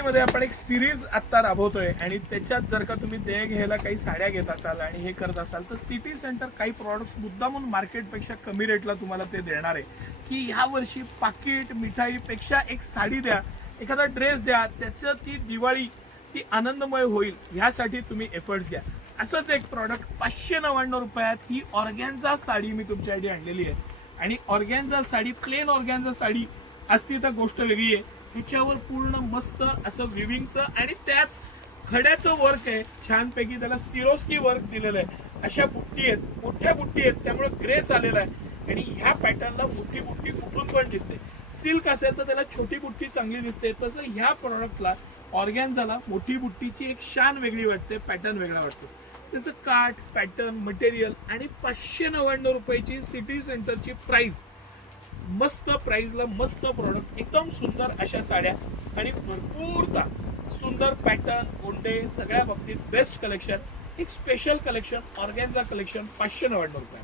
दिवाळीमध्ये आपण एक सिरीज आता राबवतोय आणि त्याच्यात जर का तुम्ही देय घ्यायला काही साड्या घेत असाल आणि हे करत असाल तर सिटी सेंटर काही प्रॉडक्ट्स मुद्दामून मार्केटपेक्षा कमी रेटला तुम्हाला ते देणार आहे की ह्या वर्षी पाकिट मिठाईपेक्षा एक साडी द्या, एखादा ड्रेस द्या, त्याचं ती दिवाळी ती आनंदमय होईल ह्यासाठी तुम्ही एफर्ट्स घ्या. असंच एक प्रॉडक्ट 599 रुपयात ही ऑर्गॅन्झा साडी मी तुमच्यासाठी आणलेली आहे. आणि organza sari, plain organza sari असती तर गोष्ट वेगळी आहे. ह्याच्यावर पूर्ण मस्त असं विविंगचं आणि त्यात खड्याचं वर्क आहे, छानपैकी त्याला सिरोस्की वर्क दिलेलं आहे. अशा बुट्टी आहेत, मोठ्या बुट्टी आहेत, त्यामुळे ग्रेस आलेला आहे. आणि ह्या पॅटर्नला मोठी बुट्टी कुठून पण दिसते. सिल्क असेल तर त्याला छोटी बुट्टी चांगली दिसते, तसं ह्या प्रॉडक्टला ऑर्गॅन्झाला मोठी बुट्टीची एक शान वेगळी वाटते, पॅटर्न वेगळा वाटतो. त्याचं काठ, पॅटर्न, मटेरियल आणि 599 रुपयाची सिटी सेंटरची प्राइस. मस्त प्राइसला मस्त प्रॉडक्ट, एकदम सुंदर अशा साड्या आणि भरपूरदा सुंदर पॅटर्न, गोंडे सगळ्या बाबतीत बेस्ट कलेक्शन. एक स्पेशल कलेक्शन ऑर्गॅन्झा कलेक्शन 599 रुपये.